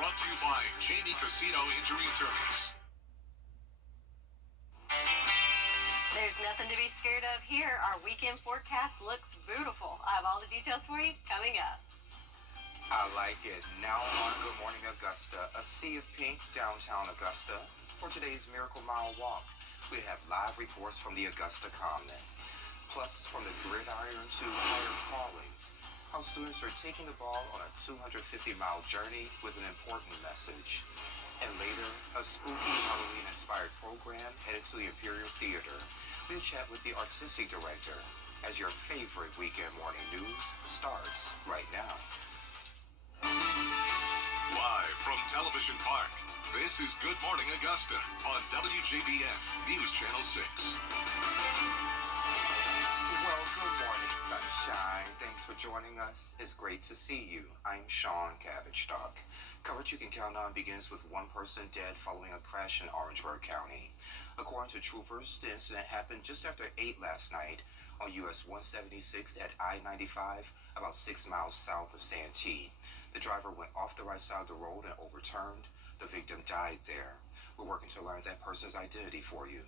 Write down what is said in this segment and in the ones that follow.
brought to you by Janie Casino Injury Attorneys. There's nothing to be scared of here. Our weekend forecast looks beautiful. I have all the details for you coming up. I like it. Now on Good Morning Augusta, a sea of pink downtown Augusta. For today's Miracle Mile Walk, we have live reports from the Augusta Common. Plus, from the gridiron to higher callings, how students are taking the ball on a 250-mile journey with an important message. And later, a spooky Halloween-inspired program headed to the Imperial Theater. We'll chat with the artistic director as your favorite weekend morning news starts right now. Live from Television Park, this is Good Morning Augusta on WJBF News Channel 6. Well, good morning, sunshine. Thanks for joining us. It's great to see you. I'm Sean Cabbage-Stock. Coverage you can count on begins with one person dead following a crash in Orangeburg County. According to troopers, the incident happened just after 8 last night on US 176 at I-95, about 6 miles south of Santee. The driver went off the right side of the road and overturned. The victim died there. We're working to learn that person's identity for you.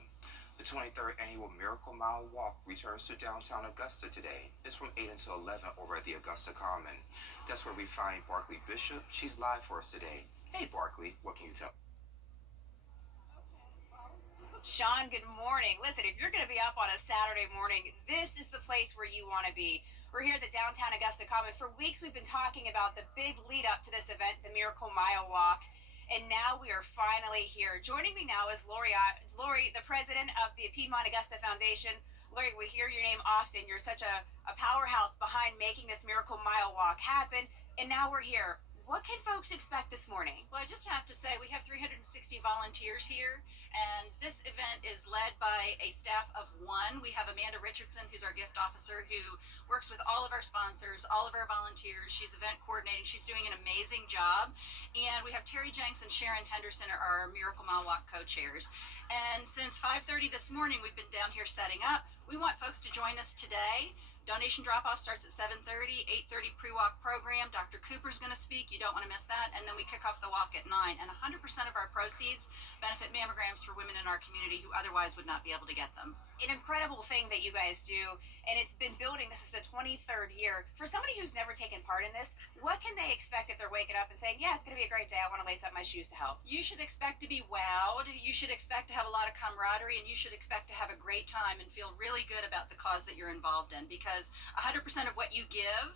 The 23rd Annual Miracle Mile Walk returns to downtown Augusta today. It's from 8 until 11 over at the Augusta Common. That's where we find Barkley Bishop. She's live for us today. Hey, Barkley, what can you tell? Sean, good morning. Listen, if you're going to be up on a Saturday morning, this is the place where you want to be. We're here at the downtown Augusta Common. For weeks, we've been talking about the big lead up to this event, the Miracle Mile Walk. And now we are finally here. Joining me now is Lori, the president of the Piedmont Augusta Foundation. Lori, we hear your name often. You're such a powerhouse behind making this Miracle Mile Walk happen. And now we're here. What can folks expect this morning? Well, I just have to say we have 360 volunteers here, and this event is led by a staff of one. We have Amanda Richardson, who's our gift officer, who works with all of our sponsors, all of our volunteers. She's event coordinating. She's doing an amazing job. And we have Terry Jenks and Sharon Henderson are our Miracle Mile Walk co-chairs. And since 5:30 this morning, we've been down here setting up. We want folks to join us today. Donation drop-off starts at 7:30, 8:30 pre-walk program. Dr. Cooper's going to speak. You don't want to miss that. And then we kick off the walk at 9. And 100% of our proceeds benefit mammograms for women in our community who otherwise would not be able to get them. An incredible thing that you guys do, and it's been building. This is the 23rd year. For somebody who's never taken part in this, what can they expect if they're waking up and saying, yeah, it's going to be a great day. I want to lace up my shoes to help? You should expect to be wowed. You should expect to have a lot of camaraderie, and you should expect to have a great time and feel really good about the cause that you're involved in, because 100% of what you give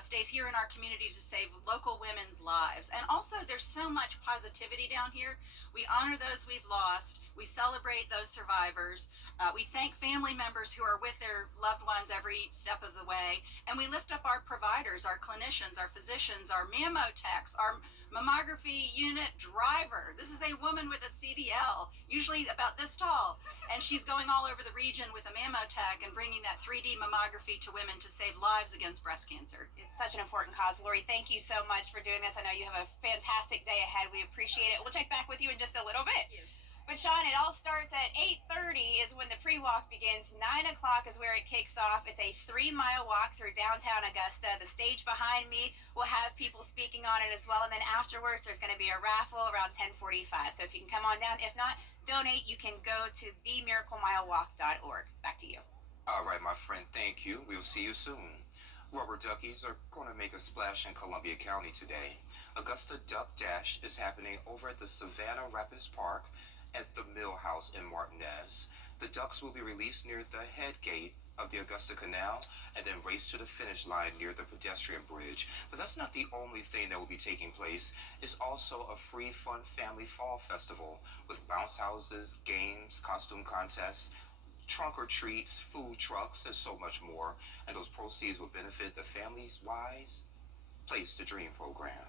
stays here in our community to save local women's lives. And also, there's so much positivity down here. We honor those we've lost. We celebrate those survivors. We thank family members who are with their loved ones every step of the way. And we lift up our providers, our clinicians, our physicians, our mammo techs, our mammography unit driver. This is a woman with a CDL, usually about this tall. And she's going all over the region with a mammo tech and bringing that 3D mammography to women to save lives against breast cancer. It's such an important cause. Lori, thank you so much for doing this. I know you have a fantastic day ahead. We appreciate it. We'll check back with you in just a little bit. Thank you. But Sean, it all starts at 8:30 is when the pre-walk begins. 9 o'clock is where it kicks off. It's a 3-mile walk through downtown Augusta. The stage behind me will have people speaking on it as well. And then afterwards, there's going to be a raffle around 10:45. So if you can come on down. If not, donate. You can go to themiraclemilewalk.org. Back to you. All right, my friend, thank you. We'll see you soon. Rubber duckies are going to make a splash in Columbia County today. Augusta Duck Dash is happening over at the Savannah Rapids Park at the Mill House in Martinez. The ducks will be released near the head gate of the Augusta Canal and then race to the finish line near the pedestrian bridge. But that's not the only thing that will be taking place. It's also a free, fun family fall festival with bounce houses, games, costume contests, trunk or treats, food trucks, and so much more. And those proceeds will benefit the Families Wise Place to Dream program.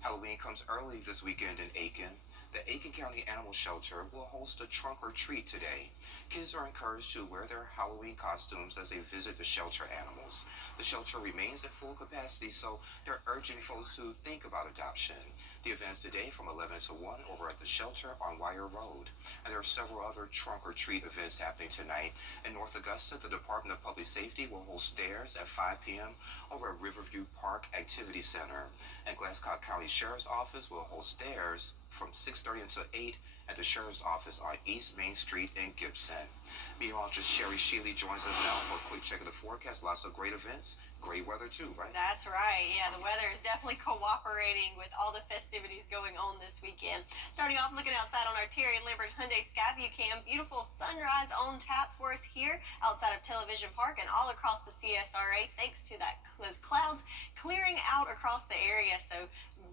Halloween comes early this weekend in Aiken. The Aiken County Animal Shelter will host a trunk or treat today. Kids are encouraged to wear their Halloween costumes as they visit the shelter animals. The shelter remains at full capacity, so they're urging folks to think about adoption. The event's today from 11 to 1 over at the shelter on Wire Road. And there are several other trunk or treat events happening tonight. In North Augusta, the Department of Public Safety 50 will host theirs at 5 p.m. over at Riverview Park Activity Center. And Glasscock County Sheriff's Office will host theirs from 6:30 until 8 at the Sheriff's Office on East Main Street in Gibson. Meteorologist Sherry Sheely joins us now for a quick check of the forecast. Lots of great events. Great weather too, right? That's right. Yeah, the weather is definitely cooperating with all the festivities going on this weekend. Starting off looking outside on our Terry and Lambert Hyundai Skyview Cam. Beautiful sunrise on tap for us here outside of Television Park and all across the CSRA thanks to those clouds clearing out across the area. So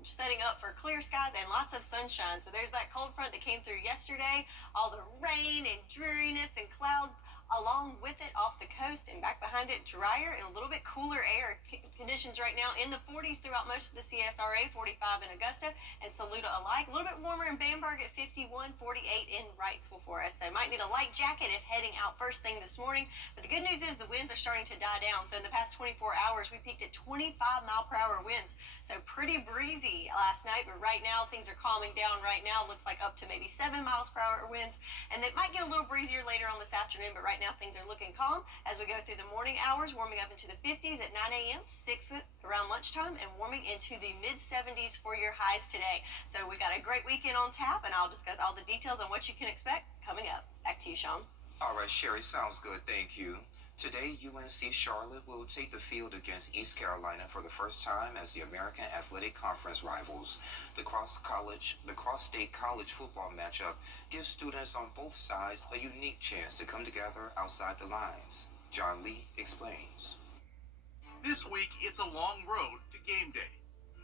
setting up for clear skies and lots of sunshine. So there's that cold front that came through yesterday. All the rain and dreariness and clouds along with it off the coast, and back behind it drier and a little bit cooler air conditions right now in the 40s throughout most of the CSRA, 45 in Augusta and Saluda alike. A little bit warmer in Bamberg at 51, 48 in Wrightsville for us. So might need a light jacket if heading out first thing this morning. But the good news is the winds are starting to die down. So in the past 24 hours, we peaked at 25 mile per hour winds. So pretty breezy last night, but right now things are calming down right now. Looks like up to maybe 7 miles per hour winds. And it might get a little breezier later on this afternoon, but right now things are looking calm as we go through the morning hours, warming up into the 50s at 9 a.m., 6 around lunchtime, and warming into the mid-70s for your highs today. So we got a great weekend on tap, and I'll discuss all the details on what you can expect coming up. Back to you, Sean. All right, Sherry, sounds good. Thank you. Today, UNC Charlotte will take the field against East Carolina for the first time as the American Athletic Conference rivals. The cross-state college football matchup gives students on both sides a unique chance to come together outside the lines. John Lee explains. This week, it's a long road to game day,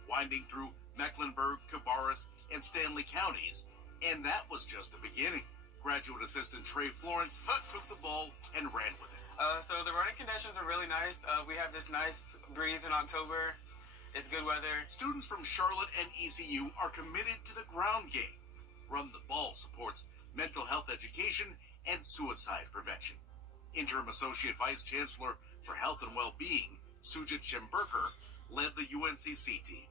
winding through Mecklenburg, Cabarrus, and Stanley counties, and that was just the beginning. Graduate assistant Trey Florence took the ball and ran with it. So the running conditions are really nice. We have this nice breeze in October. It's good weather. Students from Charlotte and ECU are committed to the ground game. Run the Ball supports mental health education and suicide prevention. Interim Associate Vice Chancellor for Health and Well-Being, Sujit Shemberker, led the UNCC team.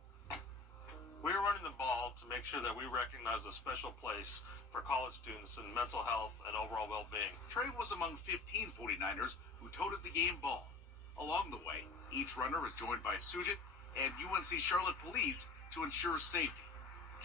We're running the ball to make sure that we recognize a special place for college students in mental health and overall well-being. Trey was among 15 49ers who toted the game ball. Along the way, each runner is joined by Sujit and UNC Charlotte police to ensure safety.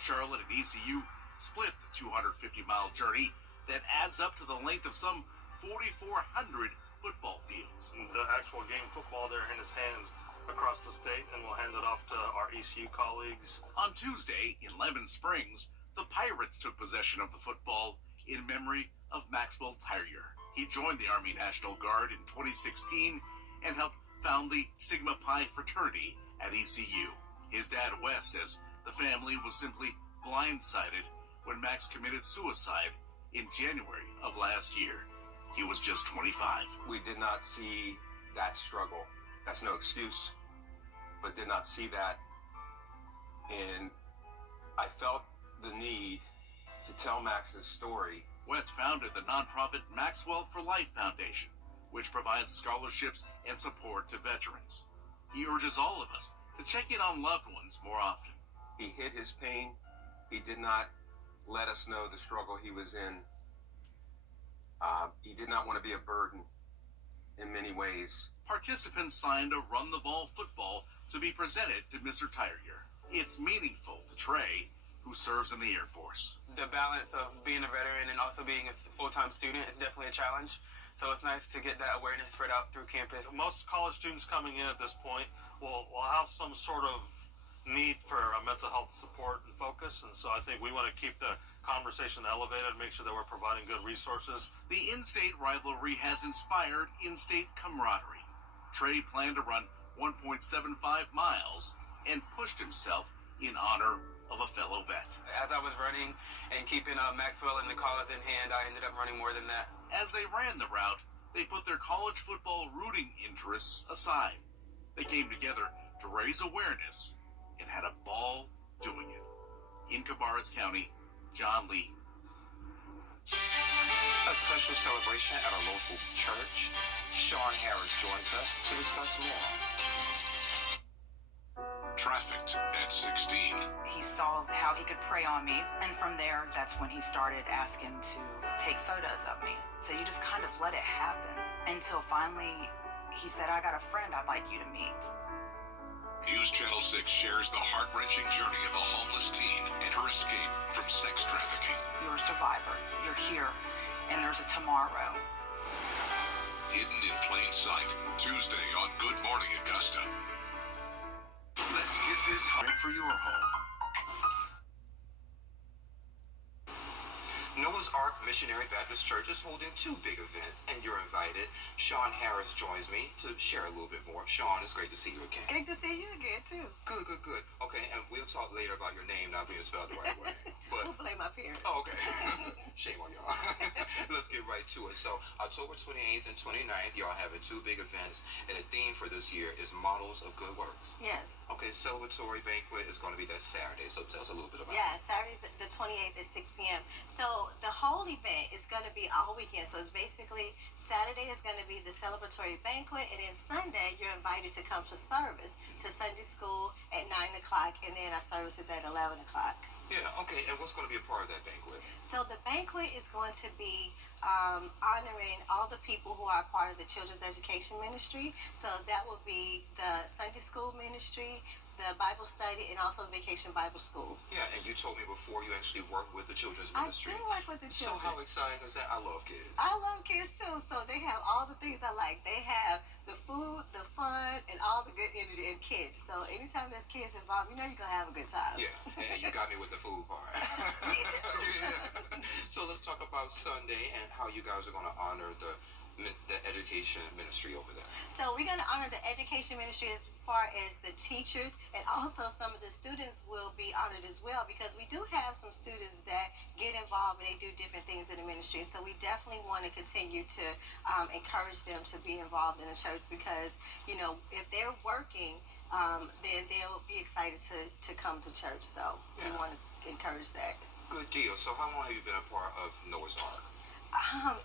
Charlotte and ECU split the 250-mile journey that adds up to the length of some 4,400 football fields. The actual game football there in his hands across the state, and we'll hand it off to our ECU colleagues. On Tuesday, in Lemon Springs, the Pirates took possession of the football in memory of Maxwell Tyrier. He joined the Army National Guard in 2016 and helped found the Sigma Pi fraternity at ECU. His dad, Wes, says the family was simply blindsided when Max committed suicide in January of last year. He was just 25. We did not see that struggle. That's no excuse, but did not see that. And I felt the need to tell Max's story. Wes founded the nonprofit Maxwell for Life Foundation, which provides scholarships and support to veterans. He urges all of us to check in on loved ones more often. He hid his pain. He did not let us know the struggle he was in. He did not want to be a burden in many ways. Participants signed a Run the Ball football to be presented to Mr. Tyrier. It's meaningful to Trey, who serves in the Air Force. The balance of being a veteran and also being a full-time student is definitely a challenge. So it's nice to get that awareness spread out through campus. Most college students coming in at this point will have some sort of need for a mental health support and focus, and so I think we want to keep the conversation elevated, make sure that we're providing good resources. The in-state rivalry has inspired in-state camaraderie. Trey planned to run 1.75 miles and pushed himself in honor of a fellow vet. As I was running and keeping Maxwell and the cause in hand, I ended up running more than that. As they ran the route, they put their college football rooting interests aside. They came together to raise awareness and had a ball doing it. In Cabarrus County, John Lee. A special celebration at a local church. Sean Harris joins us to discuss more. Trafficked at 16. He saw how he could prey on me, and from there, that's when he started asking to take photos of me. So you just kind of let it happen until finally he said, I got a friend I'd like you to meet. News Channel 6 shares the heart-wrenching journey of a homeless teen and her escape from sex trafficking. You're a survivor. You're here, and there's a tomorrow. Hidden in plain sight, Tuesday on Good Morning Augusta. Let's get this right for your home. Noah's Ark Missionary Baptist Church is holding two big events, and you're invited. Sean Harris joins me to share a little bit more. Sean, it's great to see you again. Great to see you again, too. Good. Okay, and we'll talk later about your name not being spelled the right way. But Don't blame my parents. oh, okay. Shame on y'all. Let's get right to it. So, October 28th and 29th, y'all having two big events, and the theme for this year is Models of Good Works. Yes. Okay, celebratory banquet is going to be that Saturday, so tell us a little bit about it. Yeah, Saturday the 28th at 6 p.m. So the whole event is going to be all weekend. So it's basically Saturday is going to be the celebratory banquet, and then Sunday you're invited to come to service, to Sunday school at 9 o'clock, and then our service is at 11 o'clock. Yeah, okay, and what's going to be a part of that banquet? So the banquet is going to be honoring all the people who are part of the Children's Education Ministry. So that will be the Sunday School Ministry, the Bible study, and also Vacation Bible School. Yeah, and you told me before you actually work with the Children's I Ministry. do work with the children. So how exciting is that? I love kids. I love kids too, so they have all the things I like. They have the food, the fun, and all the good energy in kids. So anytime there's kids involved, you know you're going to have a good time. Yeah, and you got me with the food part. Me too. Yeah. So let's talk about Sunday and how you guys are going to honor the education ministry over there. So we're going to honor the education ministry as far as the teachers, and also some of the students will be honored as well, because we do have some students that get involved and they do different things in the ministry. So we definitely want to continue to encourage them to be involved in the church, because, you know, if they're working, then they'll be excited to come to church. So we want to encourage that. Good deal. So how long have you been a part of Noah's Ark?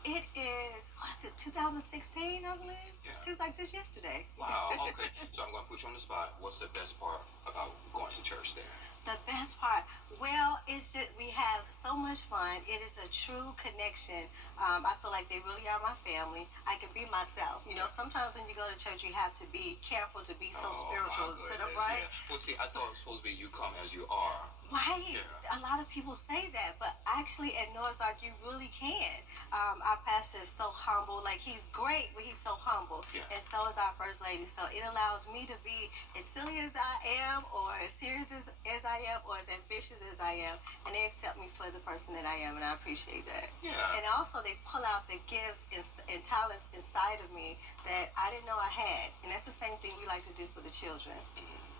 It is, what's it, 2016, I believe? Yeah. Seems like just yesterday. Wow, okay. So I'm going to put you on the spot. What's the best part about going to church there? The best part, well, it's just we have so much fun. It is a true connection. I feel like they really are my family. I can be myself. You know, sometimes when you go to church, you have to be careful to be so spiritual, sit upright. Yeah. Well, see, I thought it was supposed to be you come as you are. Right. Yeah. A lot of people say that, but actually at Noah's Ark, you really can. Our pastor is so humble. Like, he's great, but he's so humble. Yeah. And so is our First Lady. So it allows me to be as silly as I am, or as serious as I am, or as ambitious as I am. And they accept me for the person that I am, and I appreciate that. Yeah. And also, they pull out the gifts and talents inside of me that I didn't know I had. And that's the same thing we like to do for the children.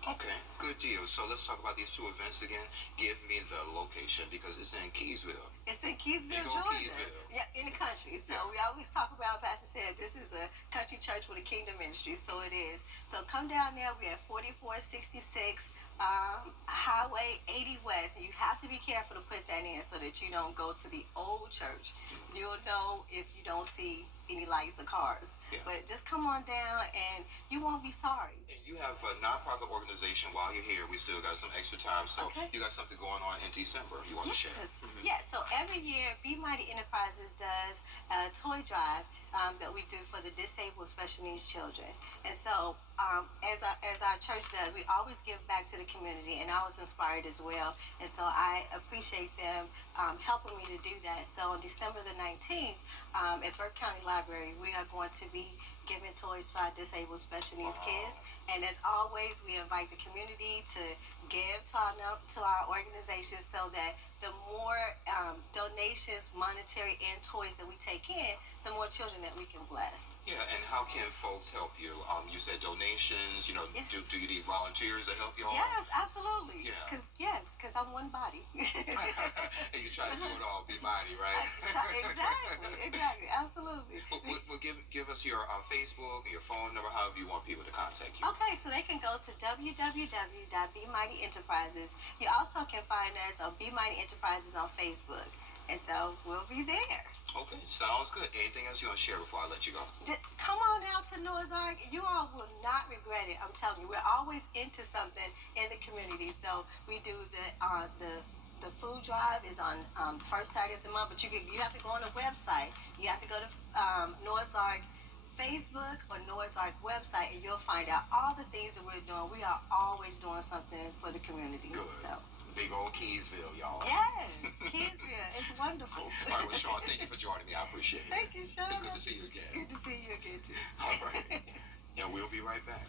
Okay, good deal. So let's talk about these two events again. Give me the location, because it's in Keysville. It's in Keysville, Big old Georgia. Keysville. Yeah, in the country. So we always talk about, Pastor said, this is a country church with a kingdom ministry. So it is. So come down there. We're at 4466 Highway 80 West. And you have to be careful to put that in so that you don't go to the old church. You'll know if you don't see any lights or cars. Yeah. But just come on down and you won't be sorry. And you have a nonprofit organization. While you're here, we still got some extra time. So Okay. you got something going on in December you want to share? Yes. So every year, Be Mighty Enterprises does a toy drive that we do for the disabled special needs children. And so as our church does, we always give back to the community, and I was inspired as well. And so I appreciate them helping me to do that. So on December the 19th, at Burke County Library, we are going to be giving toys to our disabled special needs kids. And as always, we invite the community to give to our organization, so that the more donations, monetary and toys that we take in, the more children that we can bless. Yeah, and how can folks help you? You said donations, you know, Yes. do you need volunteers to help you all? Yes, absolutely. Yeah. Because I'm one body. And you try to do it all, be mighty, right? Exactly, absolutely. Well, give us your Facebook, your phone number, however you want people to contact you. Okay, so they can go to www.BeMightyEnterprises. You also can find us on Be Mighty Enterprises on Facebook. And so we'll be there. Okay, sounds good. Anything else you want to share before I let you go? Come on out to Noah's Ark. You all will not regret it. I'm telling you, we're always into something in the community. So we do the food drive is on the first Saturday of the month, but you have to go on the website. You have to go to Noah's Ark Facebook or Noah's Ark website, and you'll find out all the things that we're doing. We are always doing something for the community. Good. So. Big old Keysville, y'all. Yes, Kidsville. It's wonderful. All right, well, Sean, thank you for joining me. I appreciate it. Thank you, Sean. It's good to see you again. Good to see you again, too. All right. And we'll be right back.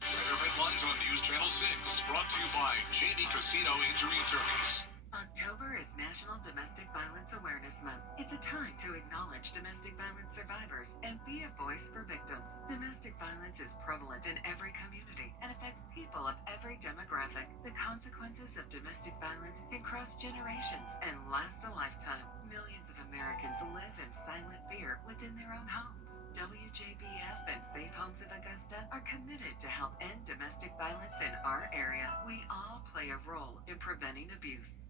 Weather headlines on News Channel 6, brought to you by JD Casino Injury Attorneys. October is National Domestic Violence Awareness Month. It's a time to acknowledge domestic violence survivors and be a voice for victims. Domestic violence is prevalent in every community and affects people of every demographic. The consequences of domestic violence can cross generations and last a lifetime. Millions of Americans live in silent fear within their own homes. WJBF and Safe Homes of Augusta are committed to help end domestic violence in our area. We all play a role in preventing abuse.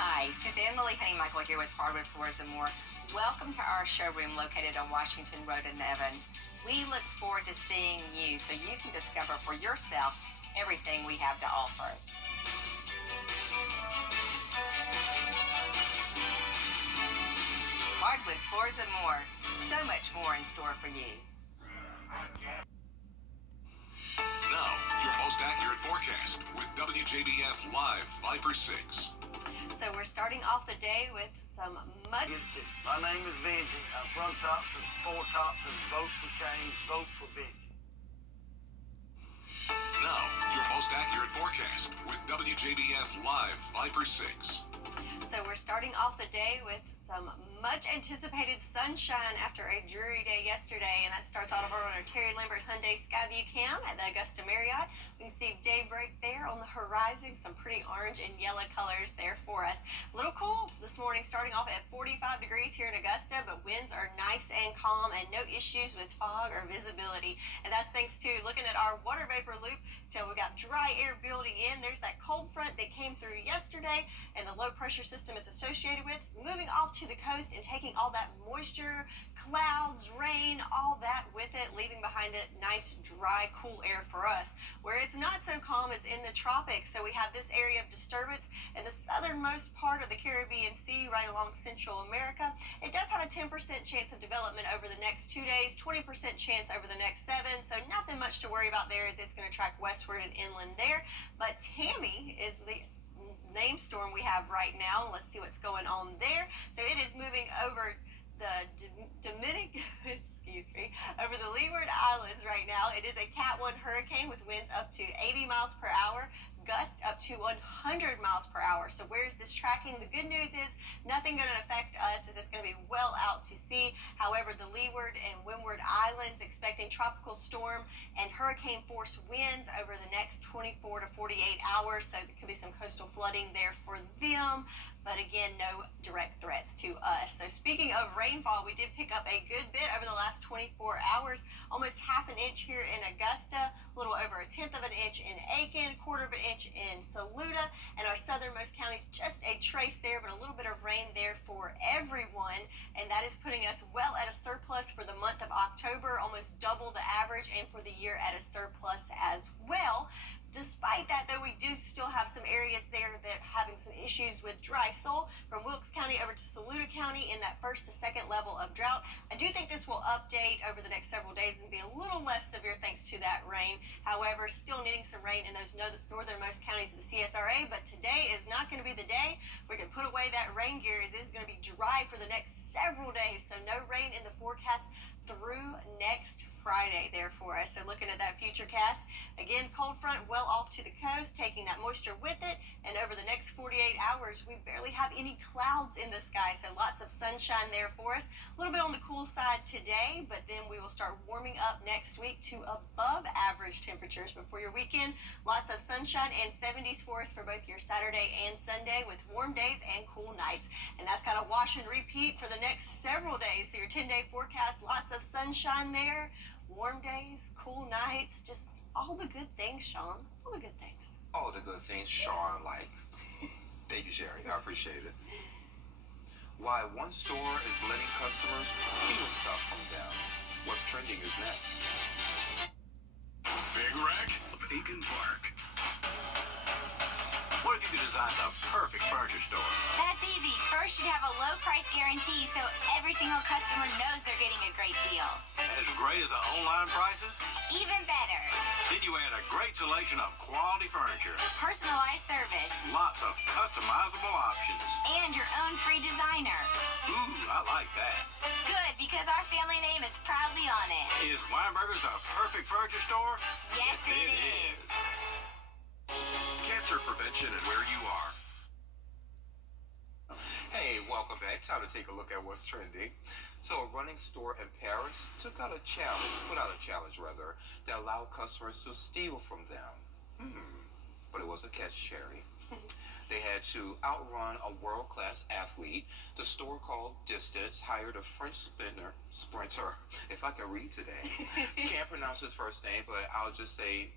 Hi, Suzanne Lily Honeymichael here with Hardwood Floors and More. Welcome to our showroom located on Washington Road in Evan. We look forward to seeing you so you can discover for yourself everything we have to offer. Hardwood Floors and More. So much more in store for you. Now, your most accurate forecast with WJBF Live Viper 6. So we're starting off the day with some mud. My name is Benji. I'm from Thompson, Fort Thompson. Vote for change. Vote for Benji. Now, your most accurate forecast with WJBF Live Viper 6. So we're starting off the day with some much anticipated sunshine after a dreary day yesterday, and that starts all over on our Terry Lambert Hyundai Skyview Cam at the Augusta Marriott. We can see daybreak there on the horizon, some pretty orange and yellow colors there for us. A little cool this morning, starting off at 45 degrees here in Augusta, but winds are nice and calm and no issues with fog or visibility. And that's thanks to looking at our water vapor loop. So we got dry air building in. There's that cold front that came through yesterday, and the low pressure system is associated with. It's moving off to the coast and taking all that moisture, clouds, rain, all that with it, leaving behind it nice, dry, cool air for us. Where it's not so calm is in the tropics. So we have this area of disturbance in the southernmost part of the Caribbean Sea, right along Central America. It does have a 10% chance of development over the next 2 days, 20% chance over the next 7. So nothing much to worry about there, as it's going to track westward and inland there. But Tammy is the name storm we have right now. Let's see what's going on there. So it is moving over the over the Leeward Islands right now. It is a Cat 1 hurricane with winds up to 80 miles per hour, gusts up to 100 miles per hour. So where's this tracking? The good news is nothing going to affect us, as it's going to be well out to sea. However, the Leeward and Windward Islands expecting tropical storm and hurricane force winds over the next 24 to 48 hours. So there could be some coastal flooding there for them. But again, no direct threats to us. So speaking of rainfall, we did pick up a good bit over the last 24 hours. Almost half an inch here in Augusta, a little over 1/10 of an inch in Aiken, 1/4 of an inch in Saluda, and our southernmost counties just a trace there, but a little bit of rain there for everyone. And that is putting us well at a surplus for the month of October, almost double the average, and for the year at a surplus as well. Despite that, though, we do still have some areas there that are having some issues with dry soil, from Wilkes County over to Saluda County in that 1st to 2nd level of drought. I do think this will update over the next several days and be a little less severe thanks to that rain. However, still needing some rain in those northernmost counties of the CSRA, but today is not going to be the day we can put away that rain gear, as it is going to be dry for the next several days. So no rain in the forecast through next Friday there for us. So looking at that future cast, again, cold front well off to the coast, taking that moisture with it, and over the next 48 hours, we barely have any clouds in the sky, so lots of sunshine there for us. A little bit on the cool side today, but then we will start warming up next week to above average temperatures before your weekend. Lots of sunshine and 70s for us for both your Saturday and Sunday, with warm days and cool nights. And that's kind of wash and repeat for the next several days. So your 10-day forecast, lots of sunshine there, warm days, cool nights, just all the good things, Sean. All the good things. All the good things, Sean, like. Thank you, Sherry. I appreciate it. Why one store is letting customers steal stuff from them. What's trending is next. Big Wreck of Aiken Park. to design the perfect furniture store? That's easy. First, you'd have a low price guarantee so every single customer knows they're getting a great deal. As great as the online prices? Even better. Then you add a great selection of quality furniture, Personalized service, lots of customizable options. and your own free designer. Ooh, I like that. Good, because our family name is proudly on it. Is Weinberger's a perfect furniture store? Yes, it is. Cancer prevention and where you are. Hey, welcome back. Time to take a look at what's trending. So a running store in Paris put out a challenge that allowed customers to steal from them. But it was a catch, Sherry. They had to outrun a world-class athlete. The store called Distance hired a French sprinter, if I can read today. Can't pronounce his first name, but I'll just say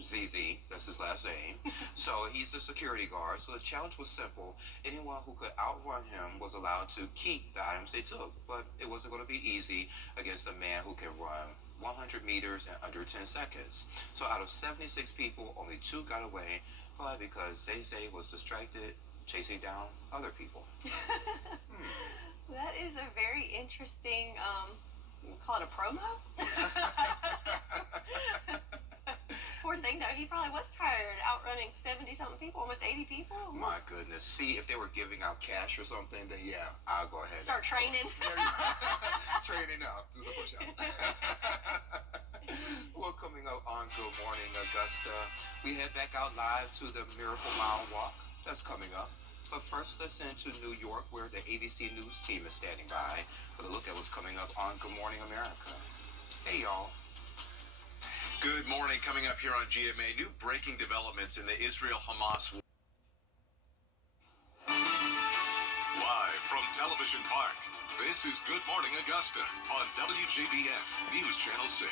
ZZ, that's his last name. So he's the security guard. So the challenge was simple. Anyone who could outrun him was allowed to keep the items they took. But it wasn't going to be easy against a man who can run 100 meters in under 10 seconds. So out of 76 people, only 2 got away, probably because Zay was distracted chasing down other people. That is a very interesting, you call it a promo? Poor thing, though. He probably was tired outrunning 70-something people, almost 80 people. My goodness. See, if they were giving out cash or something, then yeah, I'll go ahead. Start training. Training up. Do some push-ups. Well, coming up on Good Morning Augusta, we head back out live to the Miracle Mile Walk. That's coming up. But first, let's send to New York, where the ABC News team is standing by for a look at what's coming up on Good Morning America. Hey, y'all. Good morning. Coming up here on GMA, new breaking developments in the Israel-Hamas war. Live from Television Park, this is Good Morning Augusta on WJBF News Channel 6.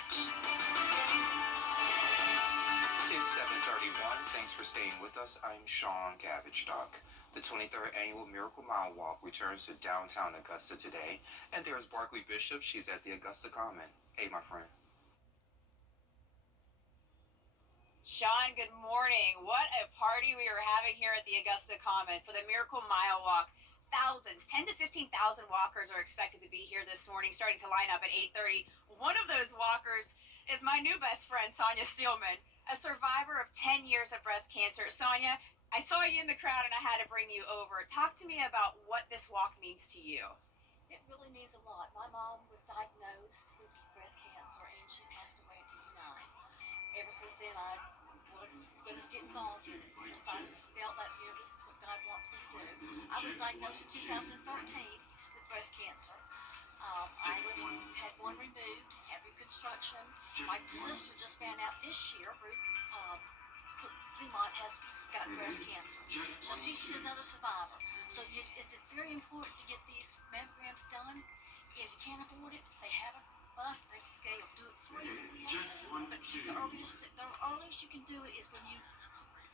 It's 7:31. Thanks for staying with us. I'm Sean Cabbage-Stock. The 23rd Annual Miracle Mile Walk returns to downtown Augusta today. And there's Barkley Bishop. She's at the Augusta Common. Hey, my friend. Sean, good morning. What a party we are having here at the Augusta Common for the Miracle Mile Walk. Thousands, 10 to 15,000 walkers are expected to be here this morning, starting to line up at 8:30. One of those walkers is my new best friend, Sonia Steelman, a survivor of 10 years of breast cancer. Sonia, I saw you in the crowd and I had to bring you over. Talk to me about what this walk means to you. It really means a lot. My mom was diagnosed with breast cancer and she passed away at 59. Ever since then, I was going to get involved in it because I just felt like, this is what God wants me to do. I was diagnosed in 2013 with breast cancer. I had one removed, had reconstruction. My sister just found out this year, Ruth Clemont has got breast cancer. So she's another survivor. So it's very important to get these mammograms done. If you can't afford it, they have a bus. They'll do it free for you. But the earliest you can do it is when you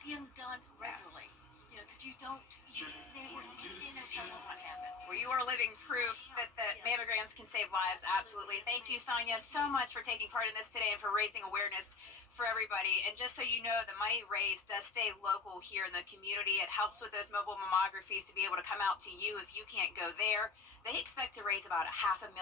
get them done regularly. Because you don't know telling what happened. Well, you are living proof that the mammograms can save lives. Absolutely. Thank you, Sonia, so much for taking part in this today and for raising awareness for everybody. And just so you know, the money raised does stay local here in the community. It helps with those mobile mammographies to be able to come out to you if you can't go there. They expect to raise about $500,000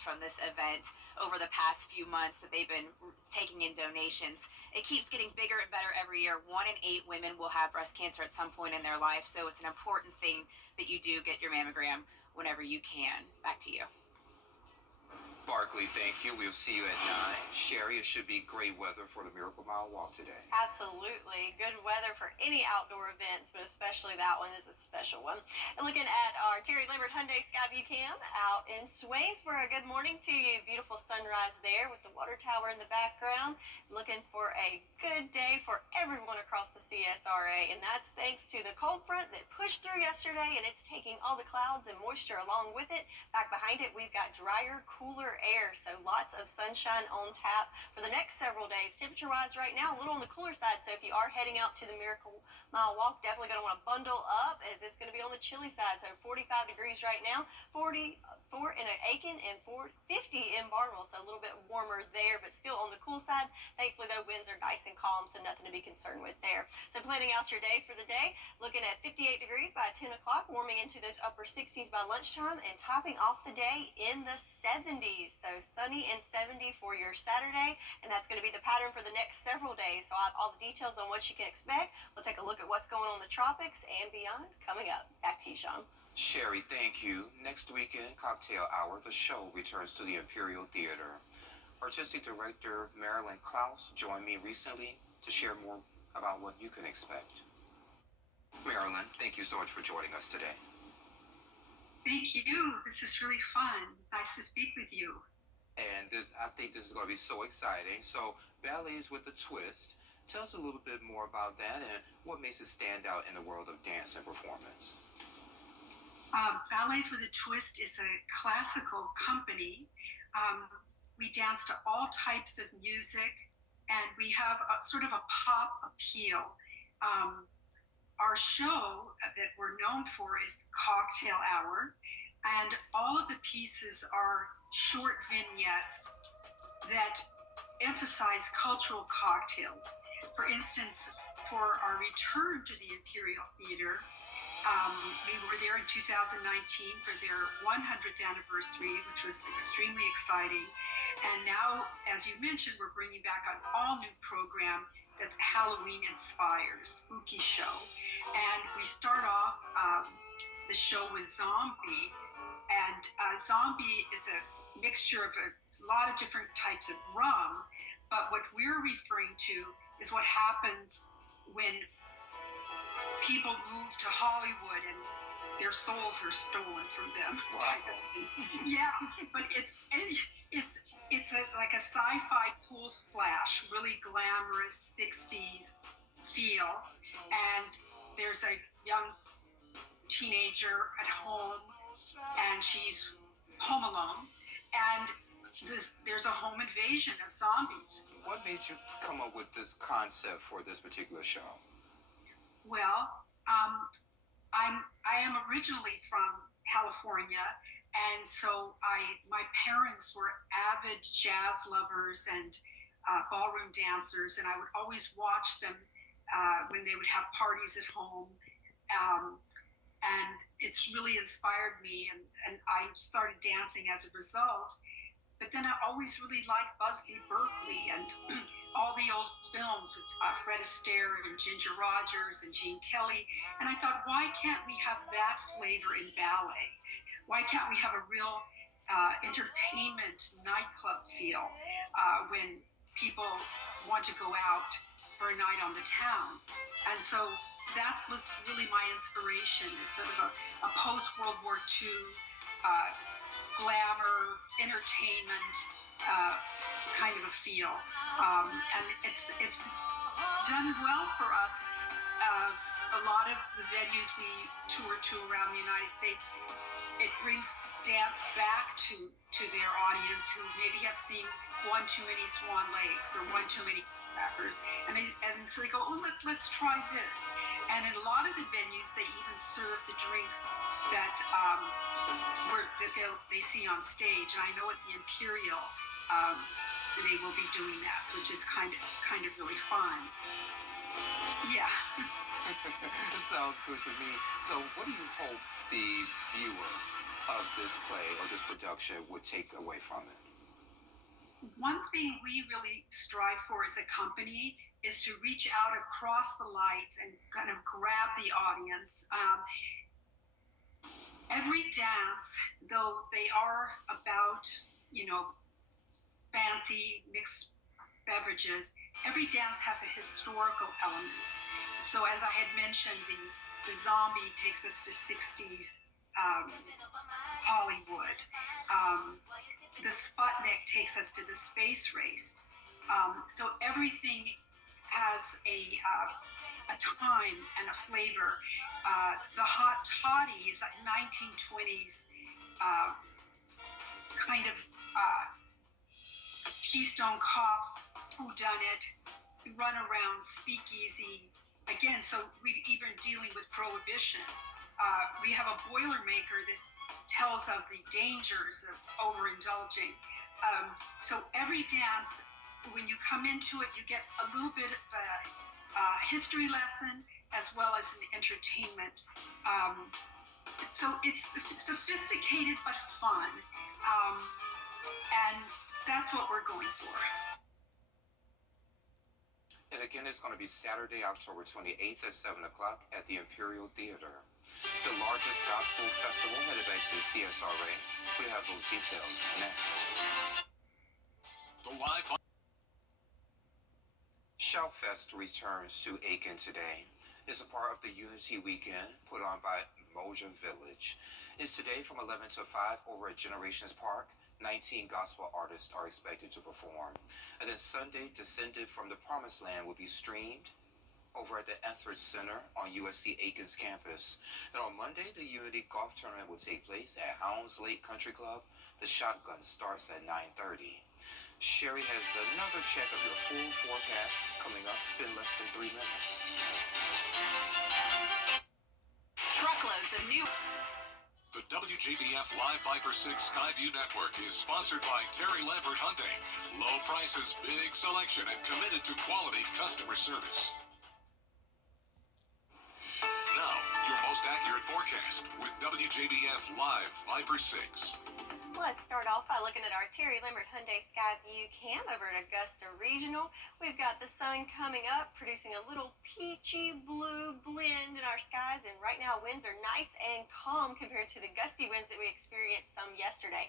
from this event over the past few months that they've been taking in donations. It keeps getting bigger and better every year. 1 in 8 women will have breast cancer at some point in their life, so it's an important thing that you do get your mammogram whenever you can. Back to you. Barkley, thank you. We'll see you at 9. Sherry, it should be great weather for the Miracle Mile Walk today. Absolutely. Good weather for any outdoor events, but especially that one is a special one. And looking at our Terry Lambert Hyundai Skyview Cam out in Swainsboro. Good morning to you. Beautiful sunrise there with the water tower in the background. Looking for a good day for everyone across the CSRA, and that's thanks to the cold front that pushed through yesterday, and it's taking all the clouds and moisture along with it. Back behind it, we've got drier, cooler clear air. So lots of sunshine on tap for the next several days. Temperature-wise right now, a little on the cooler side. So if you are heading out to the Miracle Mile Walk, definitely going to want to bundle up as it's going to be on the chilly side. So 45 degrees right now, 44 in Aiken and 50 in Barnwell. So a little bit warmer there, but still on the cool side. Thankfully, though, winds are nice and calm, so nothing to be concerned with there. So planning out your day for the day, looking at 58 degrees by 10 o'clock, warming into those upper 60s by lunchtime, and topping off the day in the 70s. So sunny and 70 for your Saturday, and that's going to be the pattern for the next several days. So I have all the details on what you can expect. We'll take a look at what's going on in the tropics and beyond coming up. Back to you, Sean. Sherry, thank you. Next weekend, Cocktail Hour, the show returns to the Imperial Theater. Artistic Director Marilyn Klaus joined me recently to share more about what you can expect. Marilyn, thank you so much for joining us today. Thank you. This is really fun. Nice to speak with you. And I think this is going to be so exciting. So, Ballets with a Twist. Tell us a little bit more about that and what makes it stand out in the world of dance and performance. Ballets with a Twist is a classical company. We dance to all types of music, and we have a sort of a pop appeal. Our show that we're known for is Cocktail Hour, and all of the pieces are short vignettes that emphasize cultural cocktails. For instance, for our return to the Imperial Theater, we were there in 2019 for their 100th anniversary, which was extremely exciting. And now, as you mentioned, we're bringing back an all-new program that's Halloween-inspired, spooky show. And we start off the show with Zombie. And Zombie is a mixture of a lot of different types of rum. But what we're referring to is what happens when people move to Hollywood and their souls are stolen from them. Wow. Yeah, but it's like a sci-fi pool splash, really glamorous 60s feel. And there's a young teenager at home, and she's home alone, and there's a home invasion of zombies. What made you come up with this concept for this particular show? Well, I am originally from California, and so my parents were avid jazz lovers and ballroom dancers, and I would always watch them when they would have parties at home, and it's really inspired me, and I started dancing as a result. But then I always really liked Busby Berkeley and all the old films with Fred Astaire and Ginger Rogers and Gene Kelly. And I thought, why can't we have that flavor in ballet? Why can't we have a real entertainment nightclub feel when people want to go out for a night on the town? And so that was really my inspiration, is sort of a post-World War II glamour, entertainment kind of a feel. And it's done well for us. A lot of the venues we tour to around the United States, it brings dance back to their audience who maybe have seen one too many Swan Lakes or one too many crackers. And so they go, oh, let's try this. And in a lot of the venues, they even serve the drinks that they see on stage. And I know at the Imperial, they will be doing that, which is kind of really fun. Yeah. It sounds good to me. So what do you hope the viewer of this play or this production would take away from it? One thing we really strive for as a company is to reach out across the lights and kind of grab the audience. Every dance, though they are about, fancy mixed beverages, every dance has a historical element. So as I had mentioned, the Zombie takes us to 60s Hollywood. The Sputnik takes us to the space race. So everything has a time and a flavor. The Hot Toddy is a 1920s kind of Keystone Cops, Whodunit, Runaround, Speakeasy. Again, so we even dealing with prohibition. We have a Boilermaker that tells of the dangers of overindulging. So every dance, when you come into it, you get a little bit of a history lesson as well as an entertainment. So it's sophisticated but fun. And that's what we're going for. And again, it's going to be Saturday, October 28th at 7 o'clock at the Imperial Theater. The largest gospel festival headed back to the CSRA. We have those details next. The live Shoutfest returns to Aiken today. It's a part of the Unity Weekend put on by Moja Village. It's today from 11 to 5 over at Generations Park. 19 gospel artists are expected to perform. And then Sunday, Descended from the Promised Land will be streamed over at the Etheridge Center on USC Aiken's campus. And on Monday, the Unity Golf Tournament will take place at Hounds Lake Country Club. The shotgun starts at 9:30. Sherry has another check of your full forecast coming up in less than 3 minutes. Truckloads of new... The WJBF Live Viper 6 Skyview Network is sponsored by Terry Lambert Hyundai. Low prices, big selection, and committed to quality customer service. Now, your most accurate forecast with WJBF Live Viper 6. Let's start off by looking at our Terry Lambert Hyundai Skyview cam over at Augusta Regional. We've got the sun coming up, producing a little peachy blue blend in our skies, and right now winds are nice and calm compared to the gusty winds that we experienced some yesterday.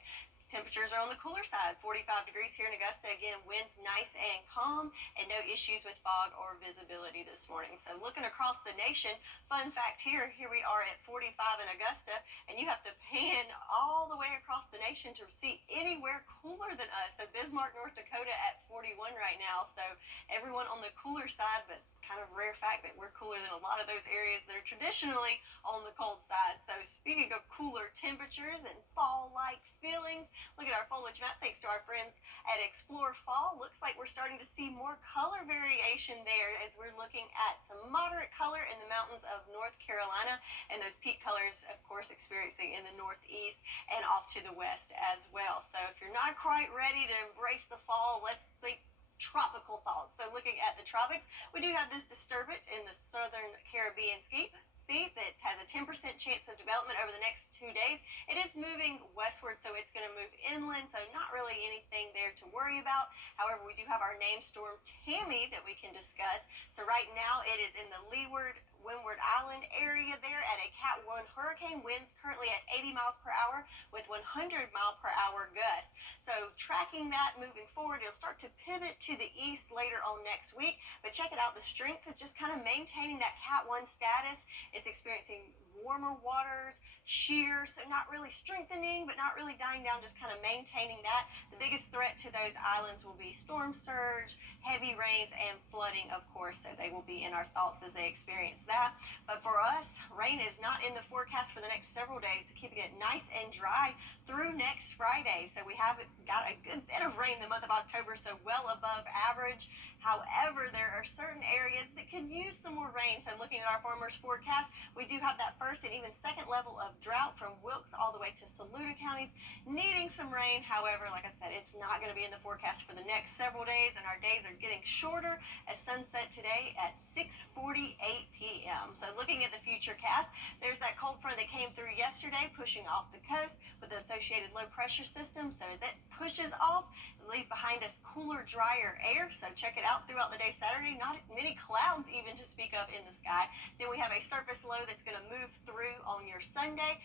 Temperatures are on the cooler side, 45 degrees here in Augusta. Again, winds nice and calm, and no issues with fog or visibility this morning. So looking across the nation, fun fact here we are at 45 in Augusta, and you have to pan all the way across the nation to see anywhere cooler than us. So Bismarck, North Dakota at 41 right now. So everyone on the cooler side, but kind of rare fact that we're cooler than a lot of those areas that are traditionally on the cold side. So speaking of cooler temperatures and fall-like feelings, look at our foliage map thanks to our friends at Explore Fall. Looks like we're starting to see more color variation there as we're looking at some moderate color in the mountains of North Carolina, and those peak colors, of course, experiencing in the northeast and off to the west as well. So if you're not quite ready to embrace the fall, let's think tropical thoughts. So looking at the tropics, we do have this disturbance in the southern Caribbean Sea that has a 10% chance of development over the next 2 days. It is moving westward, so it's going to move inland, so not really anything there to worry about. However, we do have our named storm Tammy that we can discuss. So right now it is in the Leeward, Windward Island area there at a Cat 1 hurricane. Winds currently at 80 miles per hour with 100 mile per hour gusts. So tracking that moving forward, it'll start to pivot to the east later on next week. But check it out, the strength is just kind of maintaining that Cat 1 status. It's experiencing warmer waters, shear, so not really strengthening, but not really dying down, just kind of maintaining that. The biggest threat to those islands will be storm surge, heavy rains, and flooding, of course, so they will be in our thoughts as they experience that. But for us, rain is not in the forecast for the next several days, so keeping it nice and dry through next Friday. So we have got a good bit of rain the month of October, so well above average. However, there are certain areas that can use some more rain. So looking at our farmers forecast, we do have that first and even second level of drought from Wilkes all the way to Saluda counties needing some rain. However, like I said, it's not going to be in the forecast for the next several days, and our days are getting shorter as sunset today at 6:48 p.m. So looking at the future cast, there's that cold front that came through yesterday pushing off the coast with the associated low pressure system. So as it pushes off, it leaves behind us cooler, drier air. So check it out throughout the day Saturday. Not many clouds even to speak of in the sky. Then we have a surface low that's going to move through on your Sunday.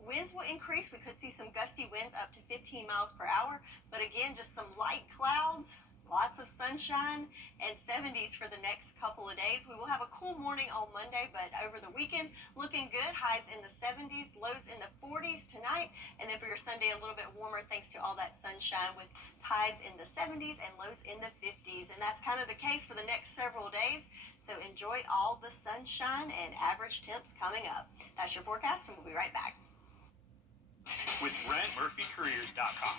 Winds will increase. We could see some gusty winds up to 15 miles per hour. But again, just some light clouds, lots of sunshine, and 70s for the next couple of days. We will have a cool morning on Monday, but over the weekend, looking good. Highs in the 70s, lows in the 40s tonight. And then for your Sunday, a little bit warmer thanks to all that sunshine with highs in the 70s and lows in the 50s. And that's kind of the case for the next several days. So enjoy all the sunshine and average temps coming up. That's your forecast, and we'll be right back. with BrentMurphyCareers.com.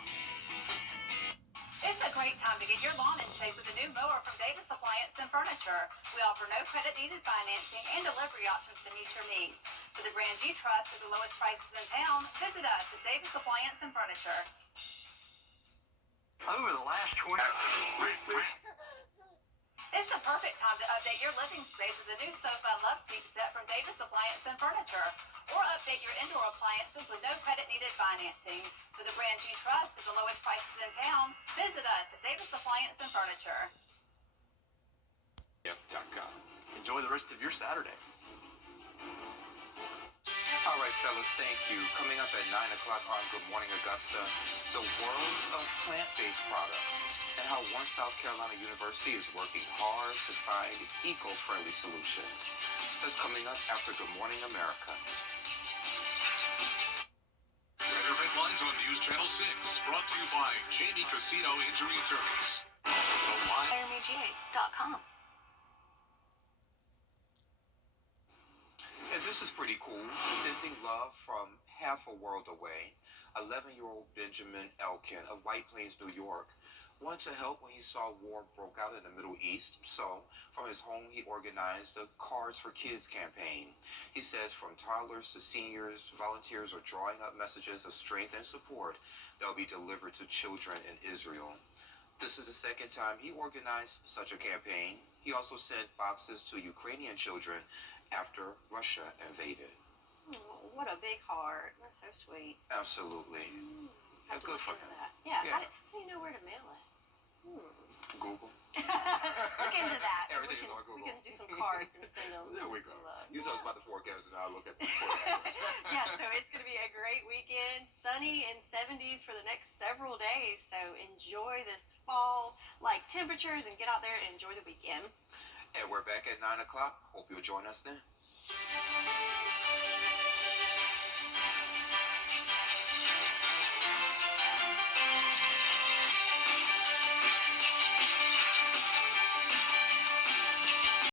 It's a great time to get your lawn in shape with a new mower from Davis Appliance and Furniture. We offer no credit needed financing and delivery options to meet your needs. For the brands you trust at the lowest prices in town, visit us at Davis Appliance and Furniture. Over the last 20... It's the perfect time to update your living space with a new sofa and love seat set from Davis Appliance and Furniture. Or update your indoor appliances with no credit needed financing. For the brands you trust at the lowest prices in town, visit us at Davis Appliance and Furniture. WJBF.com. Enjoy the rest of your Saturday. All right, fellas, thank you. Coming up at 9 o'clock on Good Morning Augusta, the world of plant-based products and how one South Carolina university is working hard to find eco-friendly solutions. That's coming up after Good Morning America. Weather headlines on News Channel 6, brought to you by Jamie Casino Injury Attorneys. WJBF.com. And this is pretty cool. Sending love from half a world away. 11-year-old Benjamin Elkin of White Plains, New York, wanted to help when he saw war broke out in the Middle East. So, from his home, he organized the Cars for Kids campaign. He says from toddlers to seniors, volunteers are drawing up messages of strength and support that will be delivered to children in Israel. This is the second time he organized such a campaign. He also sent boxes to Ukrainian children after Russia invaded. Oh, what a big heart. That's so sweet. Absolutely. Have to Good look for into him. that. Yeah. Yeah. How do you know where to mail it? Google. Look into that. Everything is on Google. We can do some cards and send them. There we go. You told us about the forecast, and I'll look at the Yeah, so it's going to be a great weekend. Sunny and 70s for the next several days. So enjoy this fall-like temperatures and get out there and enjoy the weekend. And we're back at 9 o'clock. Hope you'll join us then.